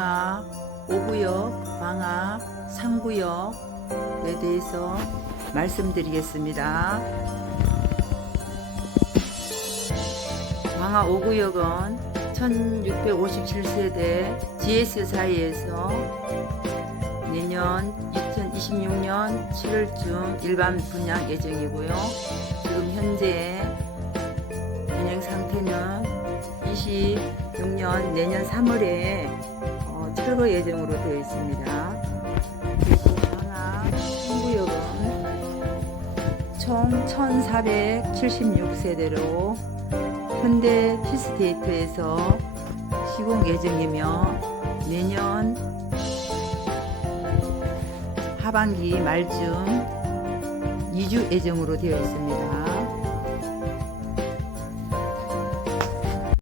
방화 5구역, 방화 3구역에 대해서 말씀드리겠습니다. 방화 5구역은 1657세대 GS 사이에서 내년 2026년 7월쯤 일반 분양 예정이고요. 지금 현재 진행 상태는 26년 내년 3월에 어, 철거 예정으로 되어 있습니다. 그리고 방화 신구역은 총 1,476세대로 현대 피스테이트에서 시공 예정이며 내년 하반기 말쯤 2주 예정으로 되어 있습니다.